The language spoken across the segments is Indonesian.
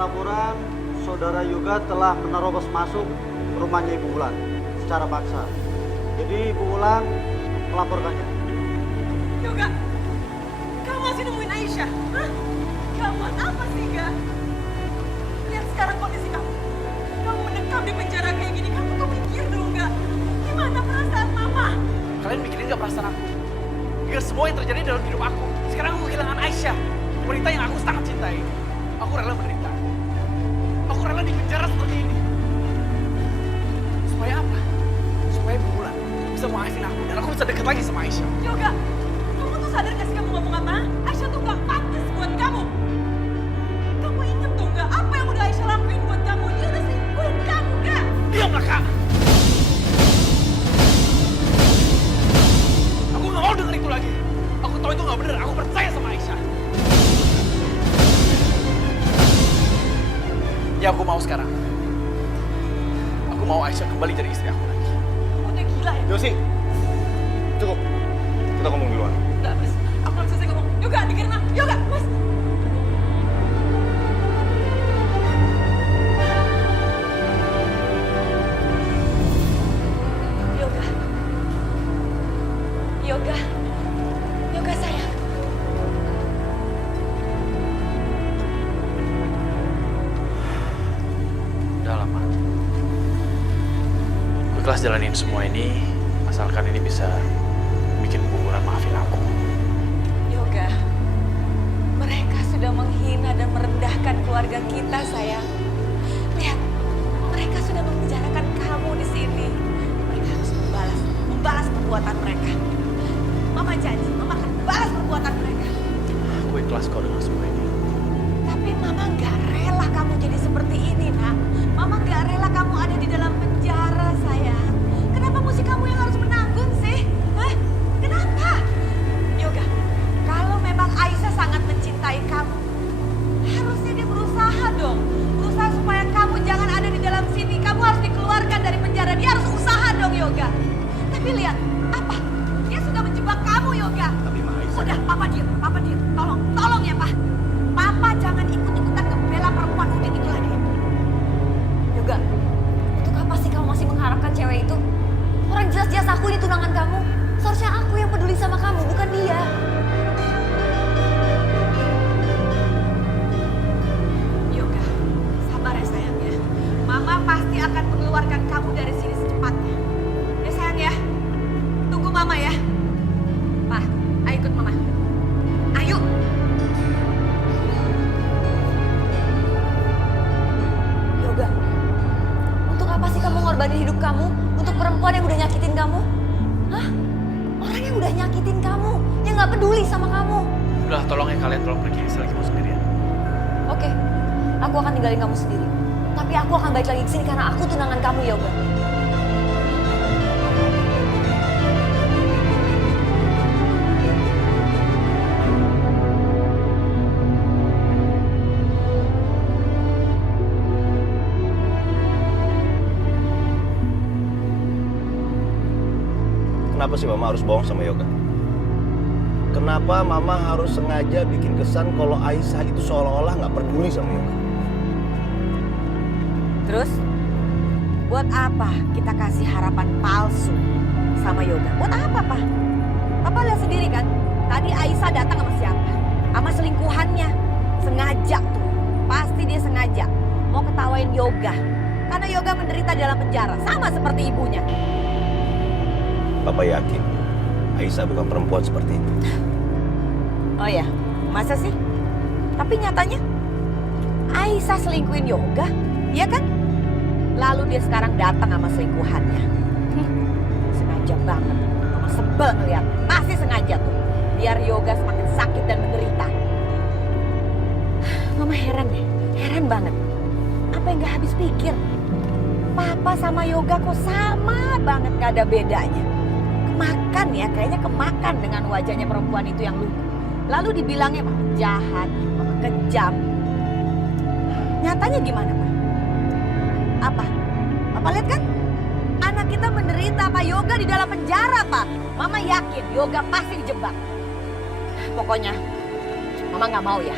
laporan saudara Yoga telah menerobos masuk rumahnya Ibu Wulan secara paksa. Jadi Ibu Wulan melaporkannya. Yoga, kamu masih nemuin Aisyah? Hah? Kamu buat apa sih, Ga? Lihat sekarang kondisi kamu. Kamu mendekam di penjara kayak gini, kamu tuh mikir dong, Ga? Gimana perasaan Mama? Kalian mikirin gak perasaan aku? Gak semua yang terjadi dalam hidup aku. Sekarang aku kehilangan Aisyah, wanita yang aku sangat cintai. Aku rela menderita. Aku rela di penjara seperti ini. Supaya apa? Supaya Bu Wulan bisa maafin aku dan aku bisa deket lagi sama Aisyah. Yoga, kamu tuh sadar gak sih kamu ngomong apa? Aisyah tuh gak pantas buat kamu. Kamu inget tuh gak apa yang udah Aisyah lakuin buat kamu? Dia udah selingkuhin kamu, Kak. Diamlah, Kak! Aku gak mau denger itu lagi. Aku tahu itu gak bener. Aku percaya sama Aisyah. Ya aku mau sekarang. Aku mau Aisyah kembali jadi istri aku lagi. Kamu udah gila ya? Yosi, cukup. Kita ngomong di luar. Enggak, Mas. Aku belum selesai ngomong. Yoga, dikirna. Yoga, Mas. Yoga. Yoga. Yoga, sayang. Udah lama. Aku ikhlas jalanin semua ini, asalkan ini bisa bikin Bu Wulan maafin aku. Yoga, mereka sudah menghina dan merendahkan keluarga kita, sayang. Lihat, mereka sudah memenjarakan kamu di sini. Mereka harus membalas perbuatan mereka. Mama janji, Mama akan balas perbuatan mereka. Aku ikhlas kok dengan semua ini. Tapi Mama nggak rela kamu jadi seperti ini, Nak. Mama nggak rela kamu ada di dalam penjara, sayang. Kenapa mesti kamu yang harus menanggung sih? Hah? Kenapa? Yoga, kalau memang Aisyah sangat mencintai kamu, harusnya dia berusaha dong. Berusaha supaya kamu jangan ada di dalam sini. Kamu harus dikeluarkan dari penjara. Dia harus usaha dong, Yoga. Tapi lihat, apa? Dia sudah menjebak kamu, Yoga. Tapi Ma Aisyah. Udah, Papa diam. Tolong ya, Pak. Papa jangan ikut-ikutan ngebela perempuan udik itu lagi. Yoga, untuk apa sih kamu masih mengharapkan cewek itu? Orang jelas-jelas aku ini tunangan kamu. Seharusnya aku yang peduli sama kamu, bukan dia. Yoga, sabar ya sayang ya. Mama pasti akan mengeluarkan kamu dari sini secepatnya. Ya sayang ya, tunggu Mama ya. Pak, ayo ikut Mama. Ayo. Yoga, untuk apa sih kamu ngorbanin hidup kamu untuk perempuan yang udah nyakitin kamu? Hah? Orang yang udah nyakitin kamu, yang gak peduli sama kamu. Udah, tolong ya kalian tolong pergi, saya lagi mau sendirian. Oke, aku akan tinggalin kamu sendiri. Tapi aku akan balik lagi ke sini karena aku tunangan kamu, Yoga. Kenapa sih Mama harus bohong sama Yoga? Kenapa Mama harus sengaja bikin kesan kalau Aisyah itu seolah-olah nggak peduli sama Yoga? Terus, buat apa kita kasih harapan palsu sama Yoga? Buat apa, Pak? Papa lihat sendiri kan, tadi Aisyah datang sama siapa? Sama selingkuhannya. Sengaja tuh, pasti dia sengaja mau ketawain Yoga. Karena Yoga menderita dalam penjara, sama seperti ibunya. Papa yakin Aisyah bukan perempuan seperti itu. Oh ya, masa sih? Tapi nyatanya Aisyah selingkuhin Yoga, iya kan? Lalu dia sekarang datang sama selingkuhannya. Sengaja banget. Mama sebel ngeliat. Pasti sengaja tuh. Biar Yoga semakin sakit dan menderita. Mama heran deh. Heran banget. Apa yang gak habis pikir? Papa sama Yoga kok sama banget, gak ada bedanya. Kemakan ya, kayaknya kemakan dengan wajahnya perempuan itu yang lugu. Lalu dibilangnya mama jahat, mama kejam. Nyatanya gimana, Pak? Apa? Papa lihat kan? Anak kita menderita, Pak. Yoga di dalam penjara, Pak. Mama yakin Yoga pasti dijebak. Pokoknya Mama nggak mau ya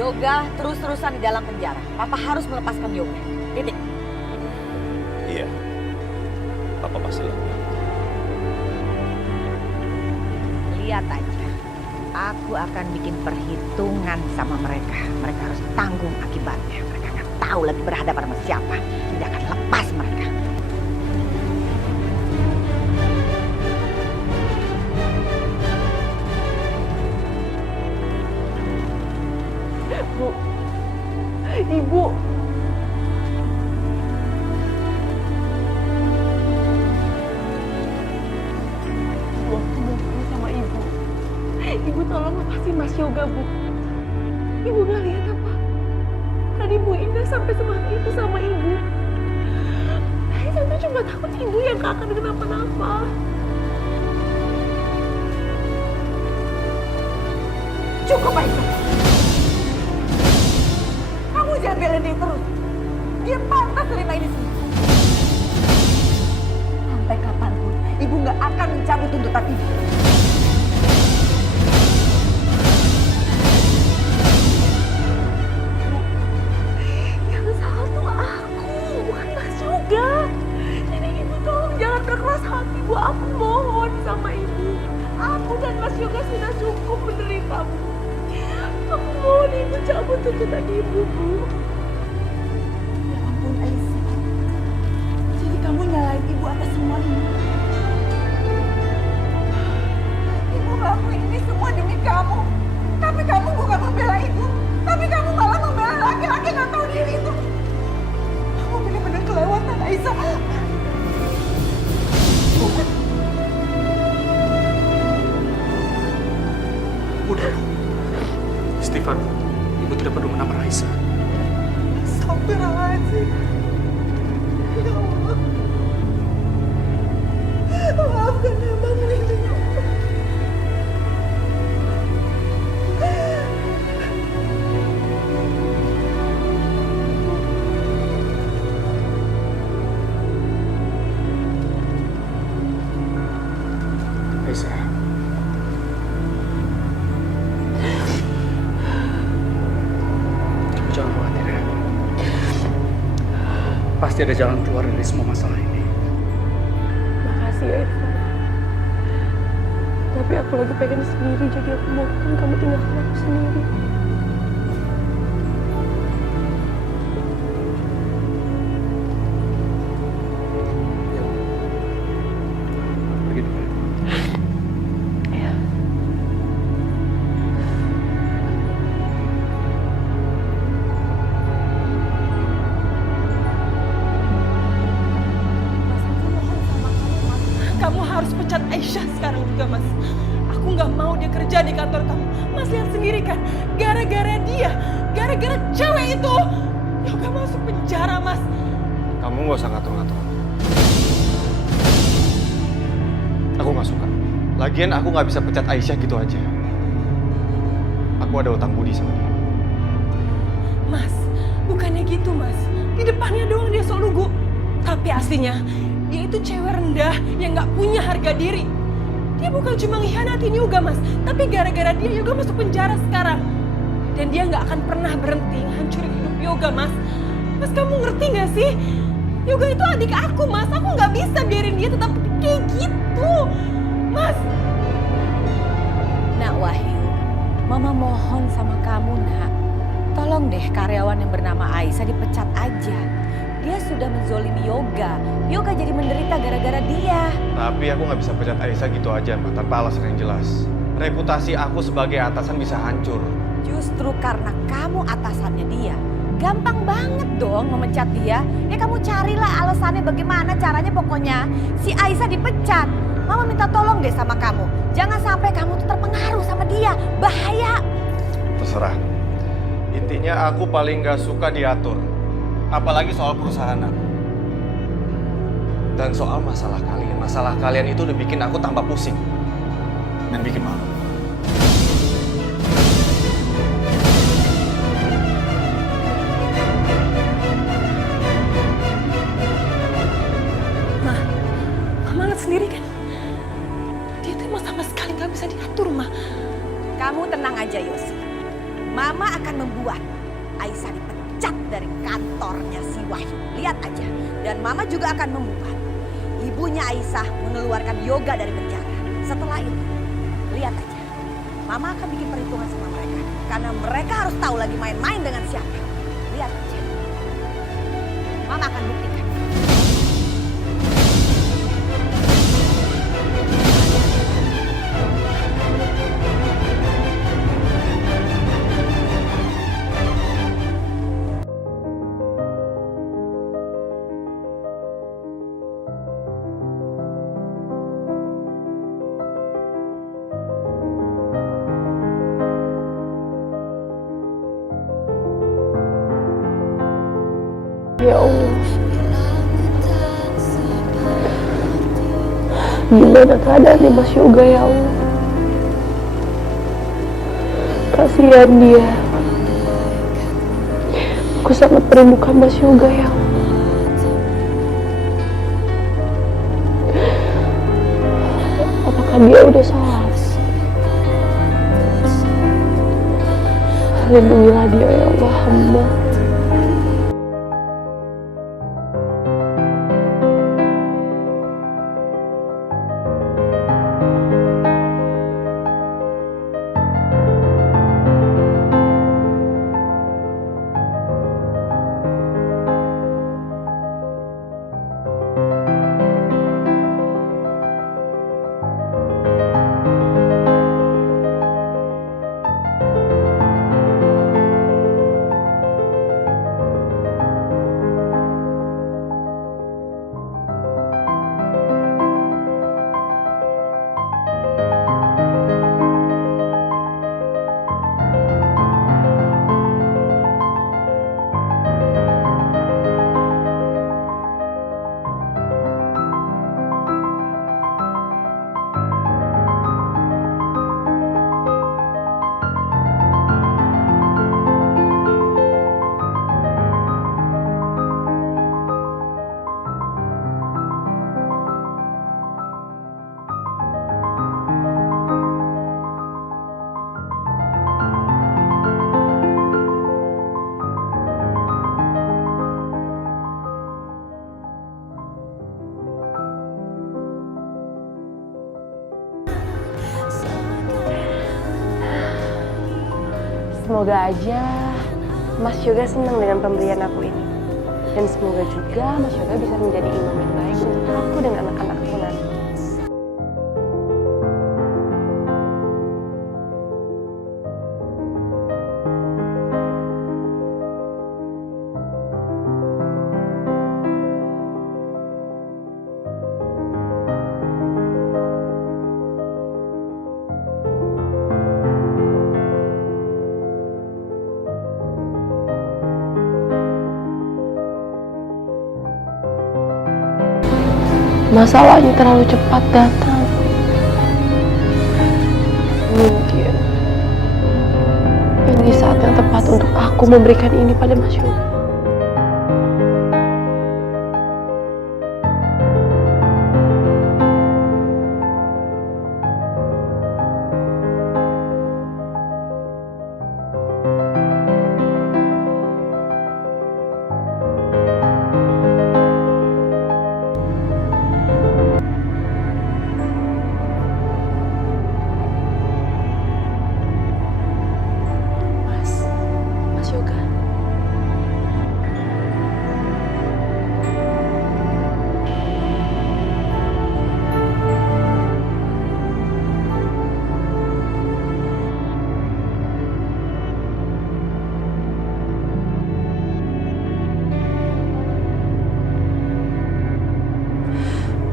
Yoga terus-terusan di dalam penjara. Papa harus melepaskan Yoga. Titik. Iya. Papa pasti lakukan. Lihat aja. Aku akan bikin perhitungan sama mereka. Mereka harus tanggung akibatnya. Mereka nggak tahu lagi berhadapan sama siapa. Tidak akan lepas mereka. Bu, Ibu. Bu, aku mohon sama Ibu. Ibu tolong lepasin Mas Yoga, Bu. Ibu gak lihat apa? Tadi Bu Indah sampai semati itu sama Ibu. Saya tuh cuma takut Ibu yang gak akan kenapa-napa. Cukup, Aisyah. Kamu jangan belain dia terus. Dia pantas terima ini semua. Sampai kapanpun, Ibu nggak akan mencabut tuntutan Ibu. Yang salah tuh aku, bukan Mas Yoga. Jadi Ibu tolong jangan berkeras hati, Bu. Aku mohon sama Ibu. Aku dan Mas Yoga sudah cukup menderita, Bu. Aku mohon Ibu cabut tuntutan Ibu, Bu. Ya ampun, Aisyah. Jadi kamu nyalain Ibu atas semua ini. Ibu ngelakuin ini semua demi kamu. Tapi kamu bukan membela Ibu. Tapi kamu malah membela laki-laki nggak tahu diri itu. Kamu benar-benar kelewatan, Aisyah. Udah. Stefan, ibu tidak perlu menamar Raisa. Astagfirullahaladzim. Ya Allah. Maafkan Abang ini. Raisa. Kamu jangan khawatir ya. Pasti ada jalan keluar dari semua masalah ini. Makasih ya, Irfan. Tapi aku lagi pengen sendiri, jadi aku mohon kamu tinggalkan aku sendiri. Ya. Pergi dulu. Ya. Kamu harus pecat Aisyah sekarang juga, Mas. Aku nggak mau dia kerja di kantor kamu. Mas lihat sendiri kan, gara-gara dia, gara-gara cewek itu, Yoga masuk penjara, Mas. Kamu nggak usah ngatur-ngatur. Aku nggak suka. Lagian aku nggak bisa pecat Aisyah gitu aja. Aku ada utang budi sama dia. Mas, bukannya gitu, Mas. Di depannya doang dia sok lugu. Tapi aslinya, dia itu cewek rendah yang nggak punya harga diri. Dia bukan cuma ngianatin Yoga, Mas. Tapi gara-gara dia, Yoga masuk penjara sekarang. Dan dia nggak akan pernah berhenti hancurin hidup Yoga, Mas. Mas, kamu ngerti nggak sih? Yoga itu adik aku, Mas. Aku nggak bisa biarin dia tetap kayak gitu. Mas. Nak Wahyu, Mama mohon sama kamu, Nak. Tolong deh karyawan yang bernama Aisyah dipecat aja. Dia sudah menzolimi Yoga. Yoga jadi menderita gara-gara dia. Tapi aku nggak bisa pecat Aisyah gitu aja, Mbak, tanpa alasan yang jelas. Reputasi aku sebagai atasan bisa hancur. Justru karena kamu atasannya dia, gampang banget dong memecat dia. Ya kamu carilah alasannya bagaimana caranya, pokoknya si Aisyah dipecat. Mama minta tolong deh sama kamu. Jangan sampai kamu tuh terpengaruh sama dia. Bahaya. Terserah. Intinya aku paling nggak suka diatur. Apalagi soal perusahaan aku. Dan soal masalah kalian. Masalah kalian itu udah bikin aku tambah pusing. Dan bikin malu. Mama lihat sendiri kan. Dia tuh emang sama sekali nggak bisa diatur, Ma. Kamu tenang aja, Yosi. Mama akan membuat Aisyah dipecat dari kantornya si Wahyu. Lihat aja. Dan Mama juga akan membuat ibunya Aisyah mengeluarkan Yoga dari penjara. Setelah itu, lihat aja. Mama akan bikin perhitungan sama mereka. Karena mereka harus tahu lagi main-main dengan siapa. Lihat aja. Mama akan buktikan. Ya Allah, gimana keadaannya Mas Yoga ya Allah? Kasihan dia. Aku sangat merindukan Mas Yoga ya Allah. Apakah dia udah sholat? Lindungilah dia ya Allah, hamba. Semoga aja Mas Yoga senang dengan pemberian aku ini. Dan semoga juga Mas Yoga bisa menjadi imam yang baik untuk aku dan anak-anakku nanti. Masalahnya terlalu cepat datang. Mungkin ini saat yang tepat untuk aku memberikan ini pada Mas Yoga. Mas Yoga.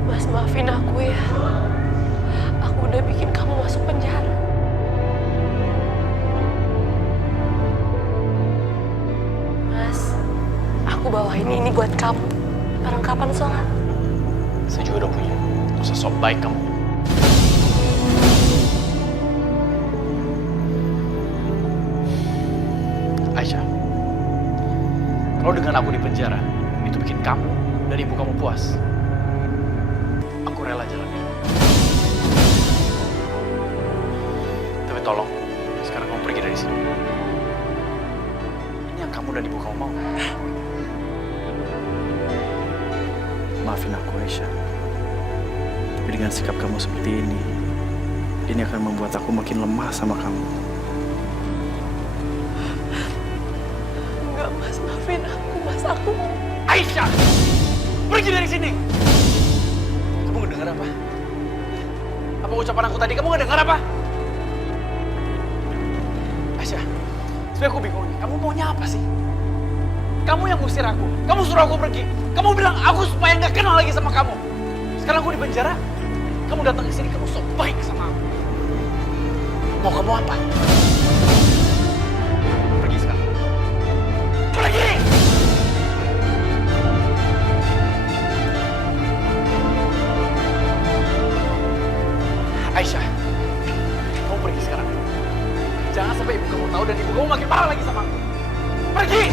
Mas, maafin aku ya. Aku udah bikin kamu masuk penjara. Aku bawain ini buat kamu. Perlengkapan sholat. Saya juga udah punya. Gak usah sok baik kamu. Aisyah, kalau dengan aku di penjara, itu bikin kamu dan ibu kamu puas. Aku rela jalanin. Tapi tolong, sekarang kamu pergi dari sini. dan ibu kamu mau. Maafin aku, Aisyah. Tapi dengan sikap kamu seperti ini akan membuat aku makin lemah sama kamu. Enggak, Mas. Maafin aku, Mas. Aku... Aisyah! Pergi dari sini! Kamu ngedengar apa? Apa ucapan aku tadi? Kamu ngedengar apa? Aisyah, sebenarnya aku bingung nih. Kamu maunya apa sih? Kamu yang ngusir aku. Kamu suruh aku pergi. Kamu bilang aku supaya nggak kenal lagi sama kamu. Sekarang aku di penjara. Kamu datang ke sini, kamu sok baik sama aku. Mau kamu apa? Pergi sekarang. Pergi! Aisyah, kamu pergi sekarang. Jangan sampai ibu kamu tahu dan ibu kamu makin parah lagi sama aku. Pergi!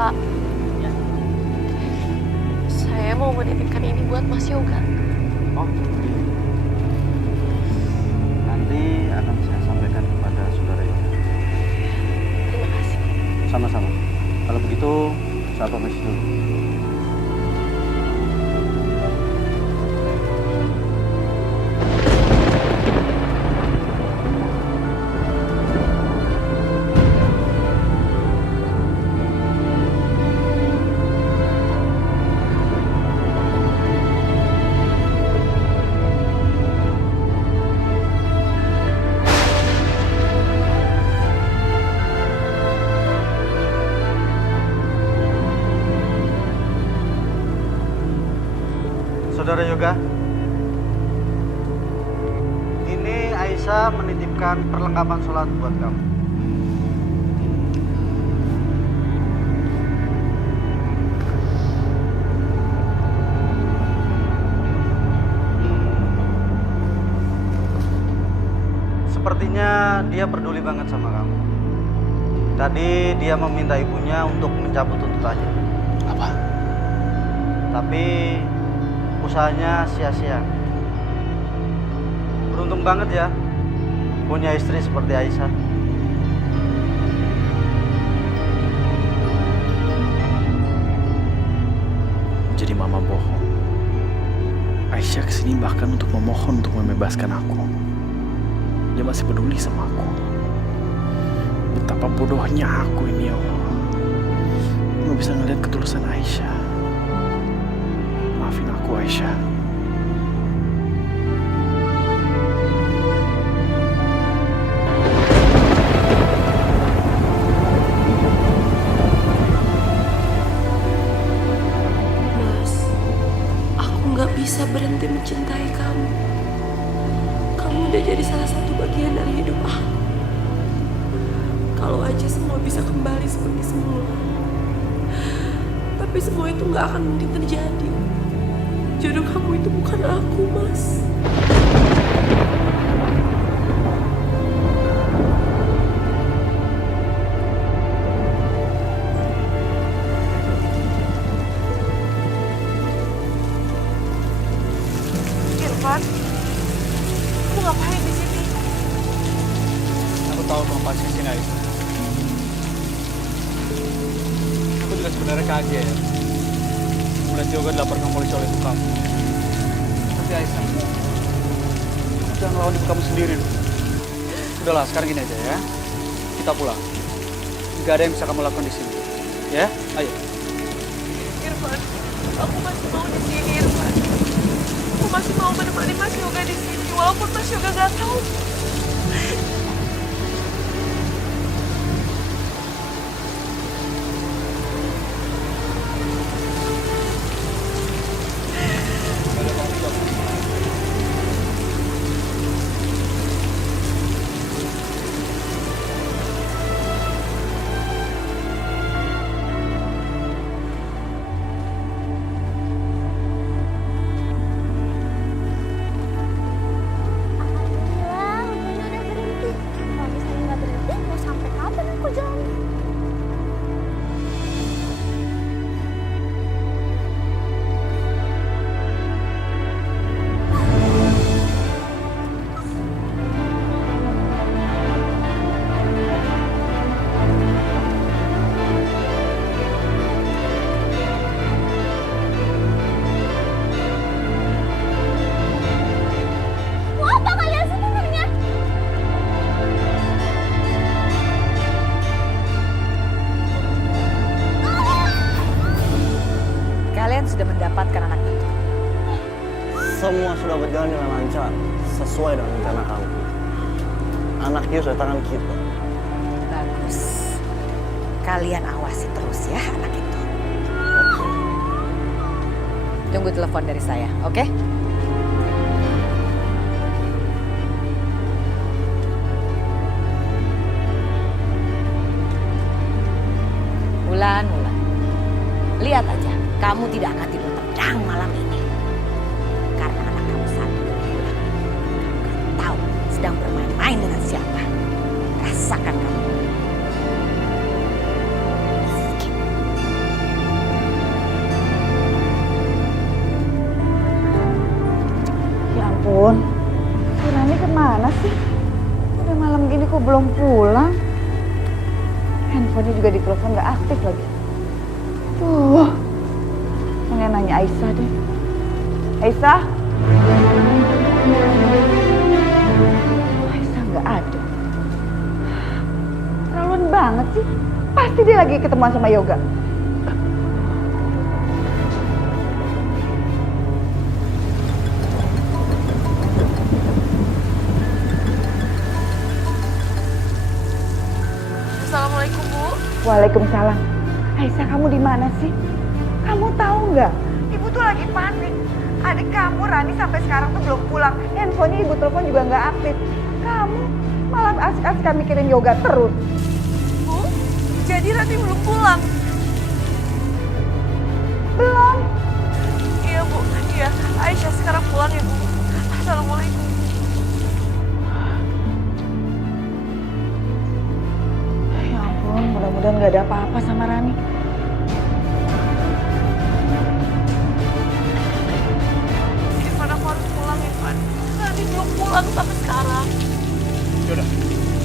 Pak, saya mau menitipkan ini buat Mas Yoga. Oh, nanti akan saya sampaikan kepada saudara Yoga. Terima kasih. Sama-sama. Kalau begitu, saya permisi dulu. Saudara Yoga, ini Aisyah menitipkan perlengkapan sholat buat kamu. Sepertinya dia peduli banget sama kamu. Tadi dia meminta ibunya untuk mencabut tuntutannya. Apa? Tapi usahanya sia-sia. Beruntung banget ya punya istri seperti Aisyah. Jadi mama bohong. Aisyah kesini bahkan untuk memohon untuk membebaskan aku. Dia masih peduli sama aku. Betapa bodohnya aku ini, ya Allah. Nggak bisa ngeliat ketulusan Aisyah. Maafin aku, Aisyah. Mas, aku nggak bisa berhenti mencintai kamu. Kamu udah jadi salah satu bagian dari hidup aku. Kalau aja semua bisa kembali seperti semula. Tapi semua itu nggak akan mungkin terjadi. Jodoh kamu itu bukan aku, Mas. Irfan, kamu ngapain di sini? Aku tahu kamu pasti sini, Aisyah. Aku juga sebenarnya kaget melihat Yoga dilaporkan polisi oleh ibu kamu. Tapi Aisyah, kamu jangan lawan ibu kamu sendiri dulu. Udahlah, sekarang gini aja ya. Kita pulang. Gak ada yang bisa kamu lakukan di sini. Ya, ayo. Irfan, aku masih mau di sini, Irfan. Yoga di sini walaupun Mas Yoga gak tahu. Alhamdulillah, hujannya udah berhenti. Kalau misalnya nggak berhenti, mau sampai kapan aku jalan? Mau apa kalian sebenarnya? Kalian sudah mendapatkan anak itu. Semua sudah berjalan dengan lancar, sesuai dengan rencana kamu. Anak itu sudah tangan kita. Bagus. Kalian awasi terus ya anak itu. Tunggu telepon dari saya, oke? Wulan. Lihat aja, kamu tidak akan tidur tenang malam ini. Karena anak kamu satu hilang. Kamu gak tahu sedang bermain-main dengan siapa. Rasakan kamu. Ya ampun, si Rani kemana sih? Udah malam gini kok belum pulang? Handphonenya juga ditelepon gak aktif lagi. Tuh, saya nanya Aisyah deh. Aisyah? Aisyah gak ada. Terlaluan banget sih. Pasti dia lagi ketemuan sama Yoga. Assalamualaikum, Bu. Waalaikumsalam. Aisyah, kamu di mana sih? Kamu tahu nggak? Ibu tuh lagi panik. Adik kamu Rani sampai sekarang tuh belum pulang. Handphonenya ibu telepon juga nggak aktif. Kamu malah asik-asikan mikirin Yoga terus. Bu, jadi Rani belum pulang. Belum. Iya, Bu. Iya, Aisyah sekarang pulang ya, Bu. Assalamualaikum. Ya ampun, mudah-mudahan nggak ada apa-apa sama Rani. Irfan, aku harus pulang, Irfan. Rani belum pulang sampai sekarang. Yaudah,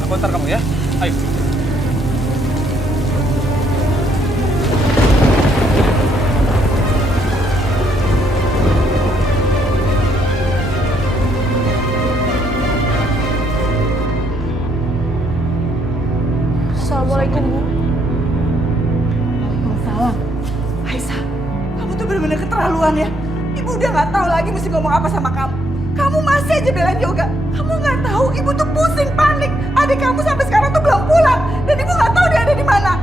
aku antar kamu ya. Ayo. Assalamualaikum, Bu. Waalaikumsalam. Aisyah, kamu tuh benar-benar keterlaluan ya. Ibu udah nggak tahu lagi mesti ngomong apa sama kamu. Kamu masih aja belain Yoga. Kamu nggak tahu ibu tuh pusing, panik. Adik kamu sampai sekarang tuh belum pulang. Dan ibu nggak tahu dia ada di mana.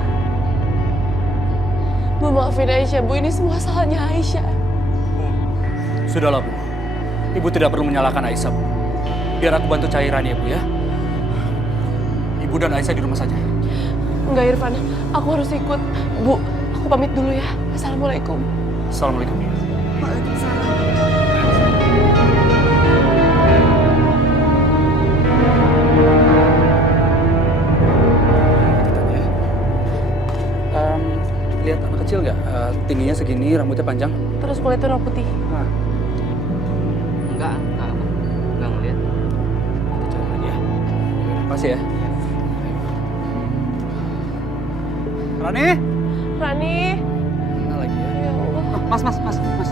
Bu, maafin Aisyah, Bu. Ini semua salahnya Aisyah. Bu, sudahlah, Bu. Ibu tidak perlu menyalahkan Aisyah, Bu. Biar aku bantu cairan ya, Bu ya. Ibu dan Aisyah di rumah saja. Enggak, Irfan. Aku harus ikut. Bu, aku pamit dulu ya. Assalamualaikum. Assalamualaikum. Lihat anak kecil nggak? Tingginya segini, rambutnya panjang. Terus kulitnya warna putih. Enggak ngeliat. Kita cari lagi ya. Makasih ya. Rani? Rani. Mana lagi ya? Ya Allah. Mas.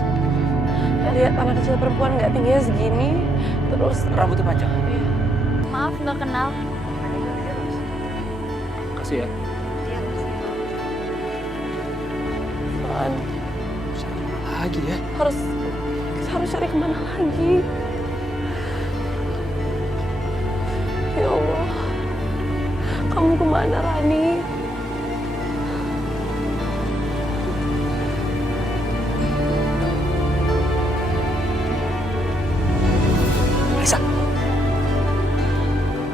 Lihat anak kecil perempuan nggak tingginya segini. Terus Rambutnya panjang. Iya. Maaf nggak kenal. Makasih ya. Irfan, Cari kemana lagi ya? harus cari kemana lagi? kamu kemana, Rani? Aisyah,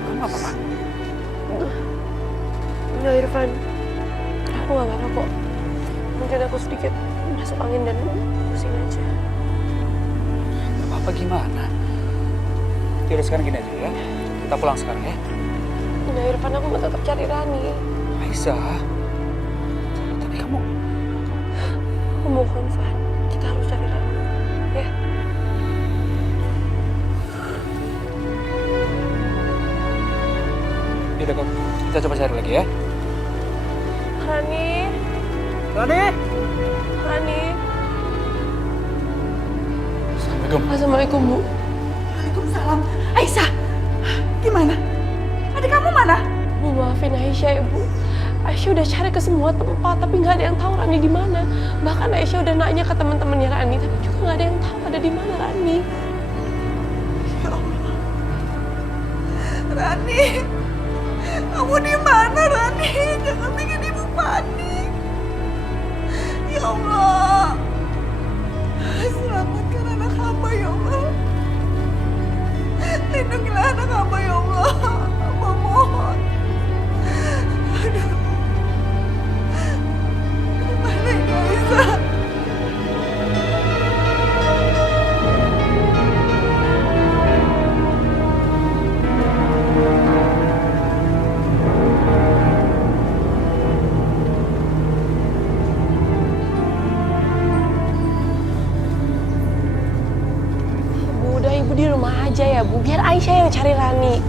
kamu apa? Enggak, Irfan. Aku gak apa-apa kok. Mungkin aku sedikit masuk angin dan pusing aja. Gak apa-apa gimana? Yaudah sekarang gini aja ya. Kita pulang sekarang ya. Enggak, Irfan, aku mau tetap cari Rani. Aisyah, tapi kamu... Aku mohon, Van. Kita harus cari Rani. Ya. Yaudah kok, kita coba cari lagi ya. Rani. Rani! Rani. Assalamualaikum. Assalamualaikum, Bu. Waalaikumsalam. Aisyah, gimana? Adik kamu mana? Bu, maafin Aisyah ya, Bu. Aisyah udah cari ke semua tempat, tapi nggak ada yang tahu Rani di mana. Bahkan Aisyah udah nanya ke teman-temannya Rani, tapi juga nggak ada yang tahu ada di mana Rani. Ya Allah. Rani, kamu di mana, Rani? Jangan bikin ibu panik. Ya Allah, selamatkan anak hamba ya Allah. Lindungilah anak hamba ya Allah. Hamba mohon. Aduh, gimana ini Aisyah? Bu, udah Ibu di rumah aja ya, Bu. Biar Aisyah yang cari Rani.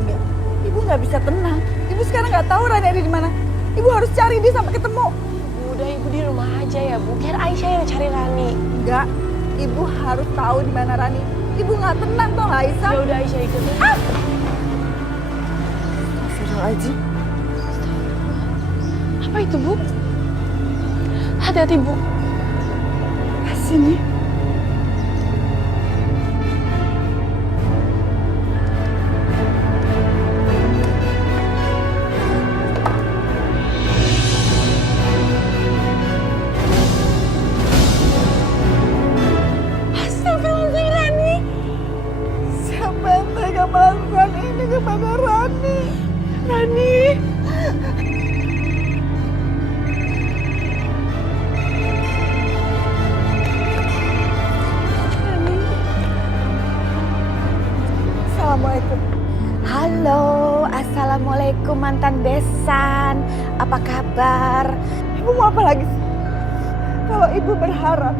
Enggak, ibu nggak bisa tenang. Ibu sekarang nggak tahu Rani ada di mana. Ibu harus cari dia sampai ketemu. Bu, udah Ibu di rumah aja ya, Bu. Biar Aisyah yang cari Rani. Enggak, ibu harus tahu di mana Rani. Ibu nggak tenang toh, Aisyah. Ya udah Aisyah ikut. Astagfirullahaladzim. Apa itu, Bu? Hati-hati, Bu. Sini. Astagfirullahaladzim, Rani. Siapa yang tega melakukan ini kepada Rani? Rani. Assalamualaikum. Halo, assalamualaikum mantan besan. Apa kabar? Ibu mau apa lagi sih? Kalau ibu berharap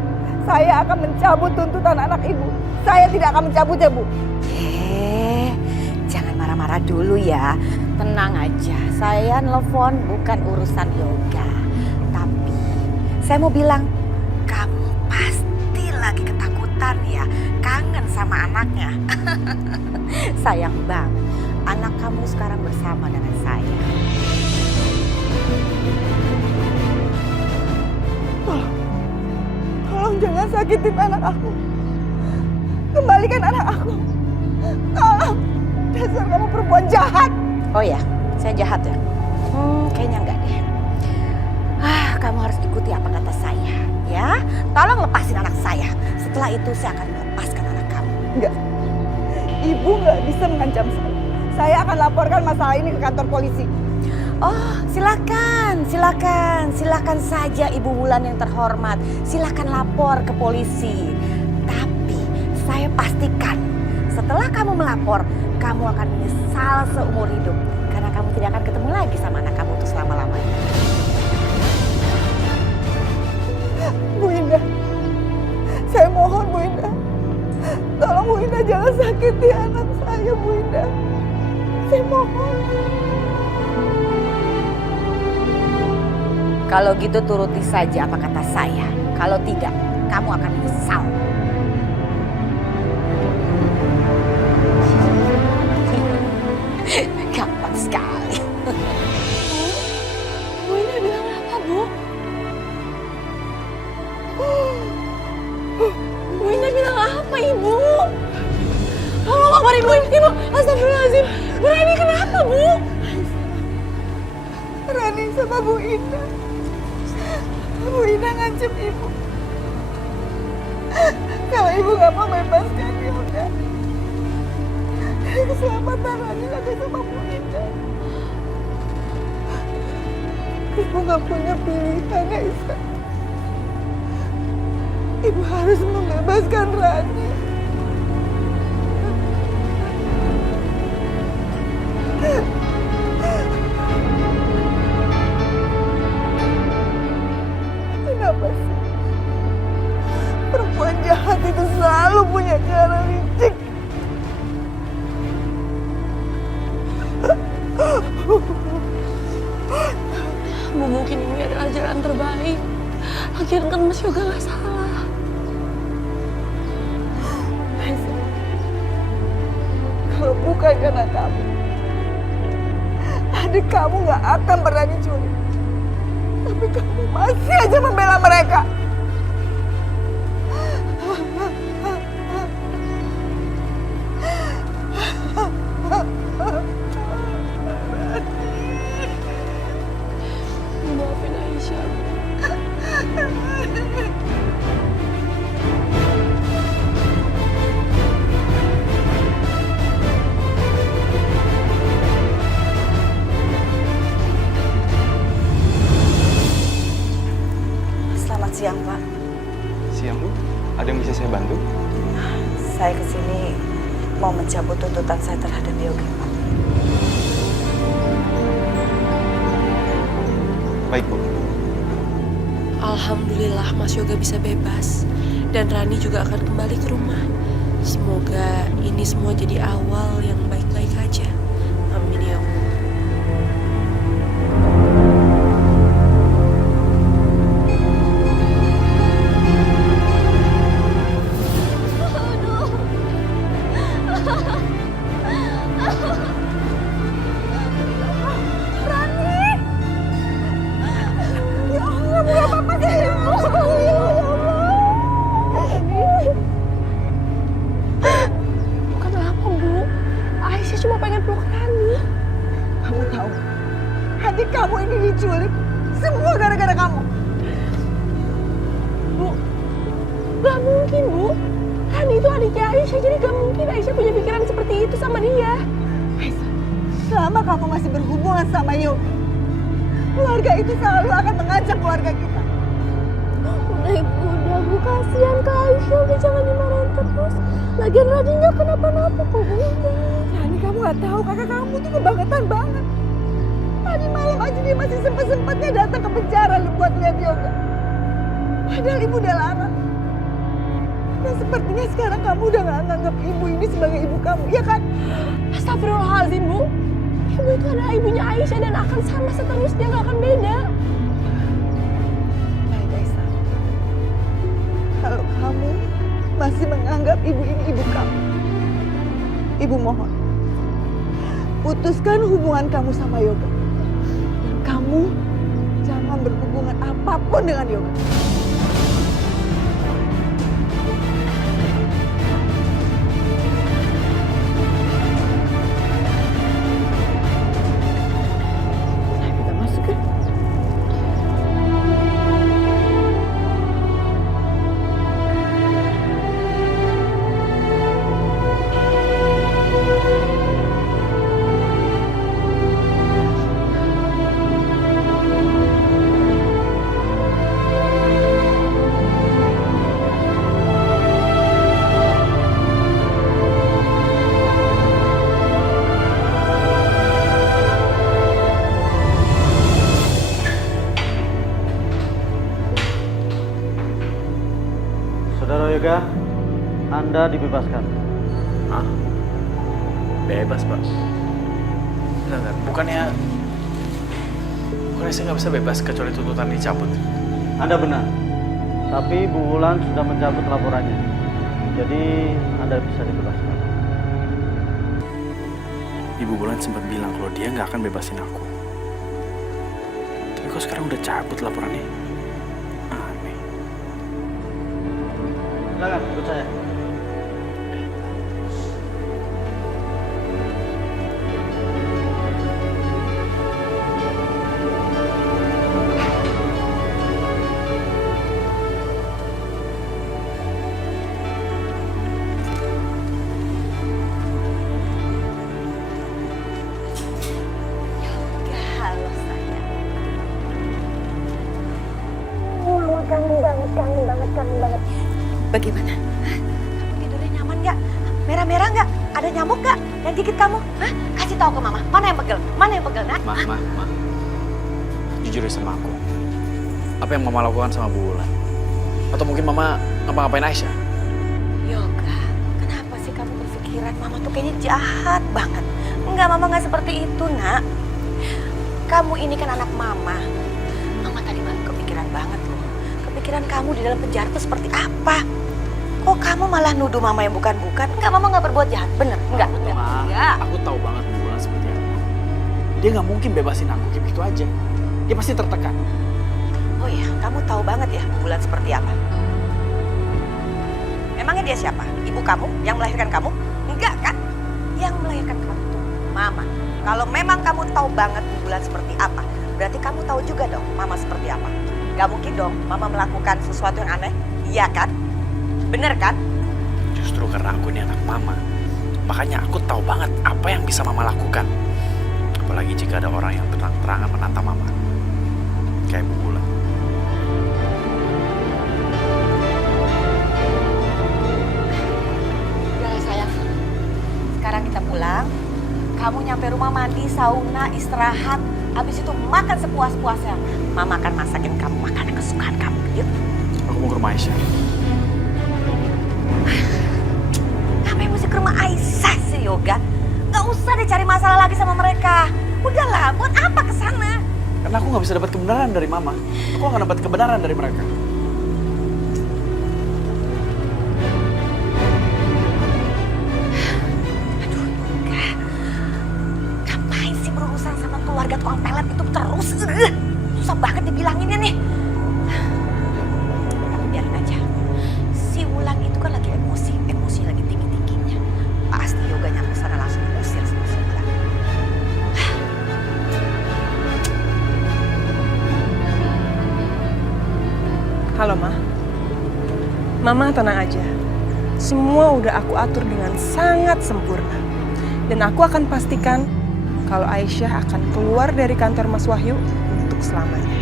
saya akan mencabut tuntutan anak ibu, saya tidak akan mencabutnya, Bu. Jangan marah-marah dulu ya. Tenang aja. Saya nelfon bukan urusan yoga. Tapi saya mau bilang, kamu pasti lagi ketakutan ya. Kangen sama anaknya. Sayang banget. Anak kamu sekarang bersama dengan saya. Tolong jangan sakitin anak aku. Kembalikan anak aku. Tolong. Dasar kamu perempuan jahat. Oh ya, saya jahat ya? Kayaknya enggak deh. Kamu harus ikuti apa kata saya, ya. Tolong lepasin anak saya. Setelah itu saya akan melepaskan anak kamu. Enggak. Ibu nggak bisa mengancam saya. Saya akan laporkan masalah ini ke kantor polisi. Oh, silakan saja Ibu Wulan yang terhormat. Silakan lapor ke polisi. Tapi saya pastikan setelah kamu melapor, kamu akan menyesal seumur hidup. Karena kamu tidak akan ketemu lagi sama anak kamu untuk selama-lamanya. Bu Indah, saya mohon Bu Indah. Tolong Bu Indah jangan sakiti anak saya, Bu Indah. Saya mohon. Kalau gitu turuti saja apa kata saya. Kalau tidak, kamu akan menyesal. Gampang sekali. Bu, ini bilang apa, Bu? Bu, ini bilang apa, Ibu? Tolong kabar Ibu. Ibu, astagfirullahaladzim. Bu, ini kenapa, Bu? Rani sama Bu Ina. Bu Ina ngancam ibu. Kalau ibu nggak mau bebaskan Yoga, keselamatan Rani ada sama Bu Ina. Ibu nggak punya pilihan, Aisyah. Ibu harus membebaskan Rani. Kenapa sih? Perempuan jahat itu selalu punya cara licik. Mungkin ini adalah jalan terbaik. Lagian kan Mas Yoga nggak salah. Aisyah, kalau bukan karena kamu, adik kamu nggak akan pernah diculik. Tapi kamu masih aja membela mereka. Maafin Aisyah. Selamat siang, Pak. Siang, Bu. Ada yang bisa saya bantu? Saya kesini mau mencabut tuntutan saya terhadap Yoga, Pak. Baik, Bu. Alhamdulillah Mas Yoga bisa bebas. Dan Rani juga akan kembali ke rumah. Semoga ini semua jadi awal yang baik-baik aja. Amin ya Allah. Bukan apa, Bu. Aisyah cuma pengen peluk Rani. Kamu tahu, adik kamu ini diculik. Semua gara-gara kamu. Bu, gak mungkin, Bu. Rani itu adiknya Aisyah, jadi gak mungkin Aisyah punya pikiran seperti itu sama dia. Aisyah, selama kamu masih berhubungan sama Yoga, keluarga itu selalu akan mengancam keluarga kita. Udah Bu, kasihan ke Aisyah, udah jangan dimarahin terus. Lagian Rani nggak kenapa-napa kok, Bu. Rani, kamu nggak tahu kakak kamu tuh kebangetan banget. Tadi malam aja dia masih sempat-sempatnya datang ke penjara buat lihat Yoga. Padahal ibu udah larang. Dan sepertinya sekarang kamu udah nggak nganggap ibu ini sebagai ibu kamu, ya kan? Astagfirullahaladzim, Bu. Ibu itu adalah ibunya Aisyah dan akan sama seterusnya, gak akan beda. Baik, Aisyah. Kalau kamu masih menganggap ibu ini ibu kamu, ibu mohon, putuskan hubungan kamu sama Yoga. Dan kamu jangan berhubungan apapun dengan Yoga. Kita masuk ya. Saudara Yoga, Anda dibebaskan. Hah? Bebas, Pak. Enggak. Bukannya saya nggak bisa bebas kecuali tuntutan dicabut. Anda benar. Tapi Bu Wulan sudah mencabut laporannya. Jadi Anda bisa dibebaskan. Ibu Bulan sempat bilang kalau dia nggak akan bebasin aku. Tapi kok sekarang udah cabut laporannya? Aneh. Silakan, ikut saya. Bagaimana? Hah? Kamu tidurnya nyaman nggak? Merah-merah nggak? Ada nyamuk nggak yang gigit kamu? Hah? Kasih tahu ke mama. Mana yang pegel? Mana yang pegel, nak? Ma. Jujur sama aku. Apa yang mama lakukan sama Bu Wulan? Atau mungkin mama ngapa-ngapain Aisyah? Yoga, kenapa sih kamu berpikiran mama tuh kayaknya jahat banget? Enggak, mama nggak seperti itu, nak. Kamu ini kan anak mama. Mama tadi malam kepikiran banget loh. Kepikiran kamu di dalam penjara tuh seperti apa? Kok kamu malah nuduh mama yang bukan-bukan? Enggak, mama nggak berbuat jahat, bener? Enggak, enggak. Aku tahu banget Bu Wulan seperti apa. Dia nggak mungkin bebasin aku kayak begitu aja. Dia pasti tertekan. Oh iya, kamu tahu banget ya Bulan seperti apa? Memangnya dia siapa? Ibu kamu yang melahirkan kamu? Enggak kan? Yang melahirkan kamu tuh mama. Kalau memang kamu tahu banget Bulan seperti apa, berarti kamu tahu juga dong mama seperti apa. Gak mungkin dong mama melakukan sesuatu yang aneh, iya kan? Bener kan? Justru karena aku ini anak mama, makanya aku tahu banget apa yang bisa mama lakukan. Apalagi jika ada orang yang terang-terangan menantang mama. Kayak Bu Wulan. Udah sayang, sekarang kita pulang. Kamu nyampe rumah mandi, sauna, istirahat. Habis itu makan sepuas-puasnya. Mama akan masakin kamu makanan kesukaan kamu. Yuk. Aku mau ke rumah Aisyah. Ngapain mesti ke rumah Aisyah sih, Yoga? Gak usah deh cari masalah lagi sama mereka. Udahlah, buat apa ke sana? Karena aku nggak bisa dapat kebenaran dari mama. Aku akan dapat kebenaran dari mereka. Aduh, Yoga. Ngapain sih berurusan sama keluarga tukang pelet itu terus? Susah banget dibilanginnya nih. Tapi biarin aja. Si Wulan itu kan lagi emosi lagi tinggi-tingginya. Pasti Yoga nyampe sana langsung diusir sama si Wulan. Halo, Ma. Mama tenang aja. Semua udah aku atur dengan sangat sempurna. Dan aku akan pastikan kalau Aisyah akan keluar dari kantor Mas Wahyu untuk selamanya.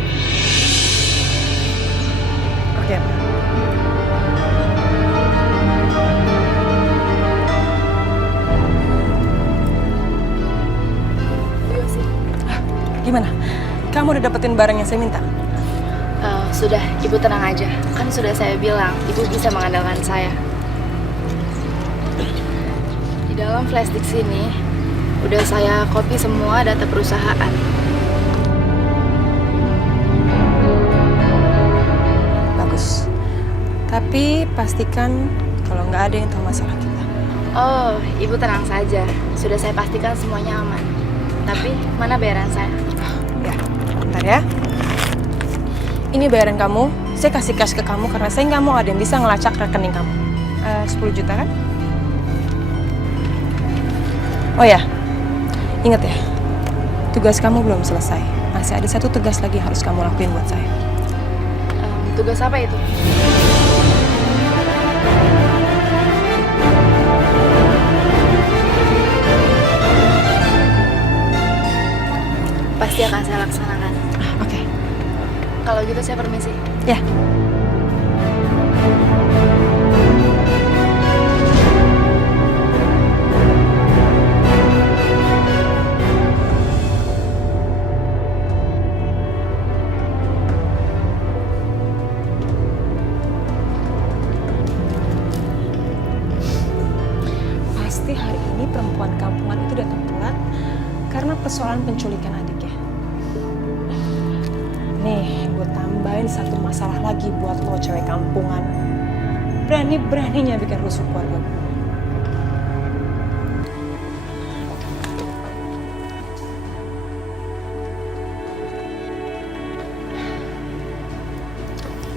Oke, Ma. Gimana? Kamu udah dapetin barang yang saya minta? Sudah, Ibu tenang aja. Kan sudah saya bilang, Ibu bisa mengandalkan saya. Di dalam flashdisk sini, udah saya copy semua data perusahaan. Bagus. Tapi pastikan kalau nggak ada yang tahu masalah kita. Oh, Ibu tenang saja. Sudah saya pastikan semuanya aman. Tapi, mana bayaran saya? Ya, bentar ya. Ini bayaran kamu, saya kasih cash ke kamu karena saya nggak mau ada yang bisa ngelacak rekening kamu. 10 juta kan? Oh ya, ingat ya, tugas kamu belum selesai. Masih ada satu tugas lagi yang harus kamu lakuin buat saya. Tugas apa itu? Pasti akan saya laksanakan. Oke. Kalau gitu saya permisi. Ya. Pasti hari ini perempuan kampungan itu datang telat karena persoalan penculikan adiknya. Nih, gue tambahin satu masalah lagi buat lo cewek kampungan. Berani-beraninya bikin rusuh keluarga gue.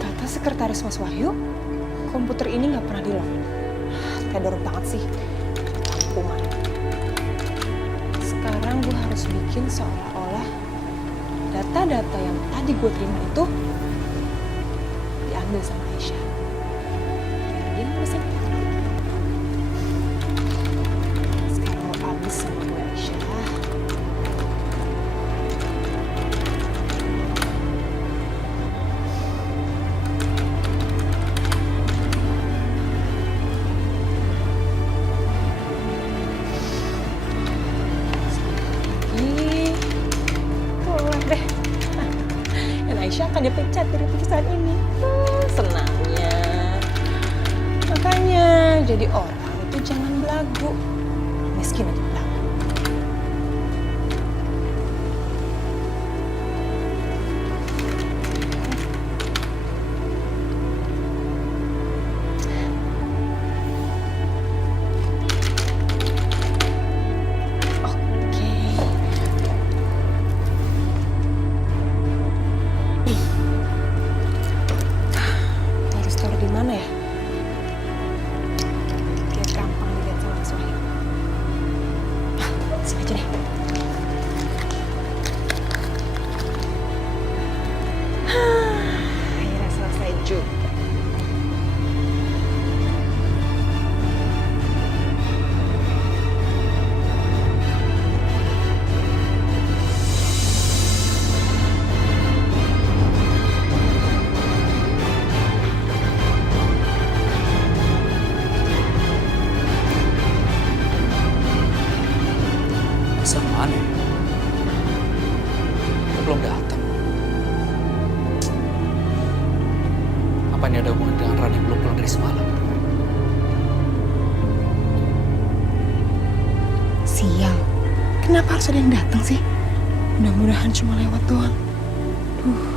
Kata sekretaris Mas Wahyu, komputer ini nggak pernah di-lock. Teror banget sih, kampungan. Sekarang gue harus bikin seolah-olah data-data yang tadi gue terima itu diambil sama Aisyah. Biar dia nggak bisa lihat. Sekarang lo abis sama gue, Aisyah. jadi orang itu jangan belagu. Miskin aja belagu. Harus taruh di mana ya? Biar gampang dilihat sama Mas Wahyu. Sini aja deh. Akhirnya selesai juga. Sama mana ya? Kok belum datang? Apa ini ada hubungan dengan Rani yang belum pulang dari semalam? Sial. Kenapa harus ada yang datang sih? Mudah-mudahan cuma lewat doang. Duh.